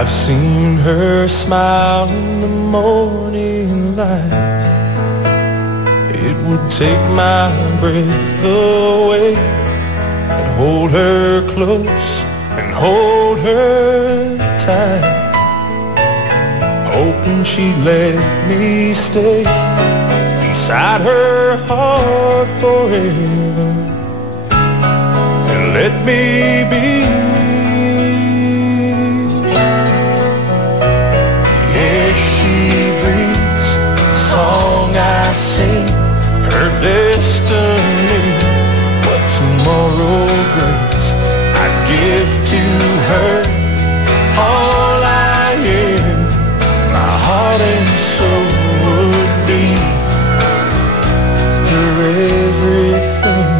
I've seen her smile in the morning light. It would take my breath away. I'd hold her close and hold her tight, hoping she'd let me stay inside her heart forever and let me be. Yeah, she breathes the song I sing, her destiny, what tomorrow brings. I'd give to her all I am, my heart and soul would be her everything.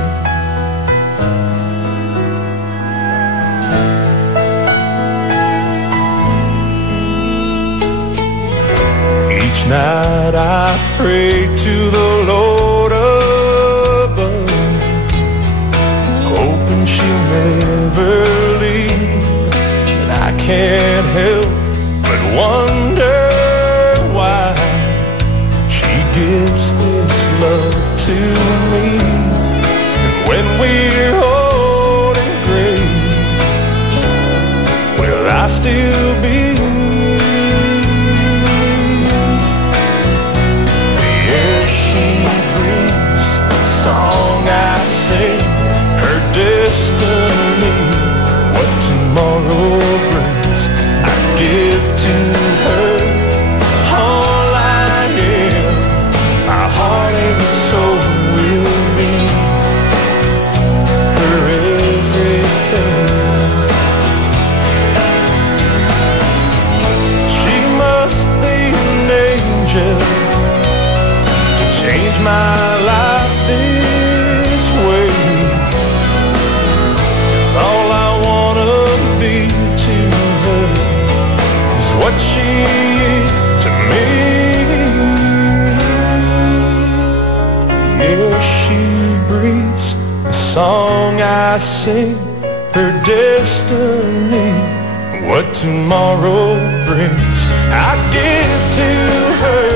Each night I pray to the Lord above, hoping she'll never leave, but I can't help but wonder why she gives this love to me. And when we're old and gray, will I still be? Yeah, she breathes the song I sing, her destiny, what tomorrow brings. I give to her all I am, my heart and soul will be her everything. She must be an angel to change my life this way. 'Cause all I wanna be to her is what she is to me. Yeah, she breathes the song I sing, her destiny, what tomorrow brings. I give to her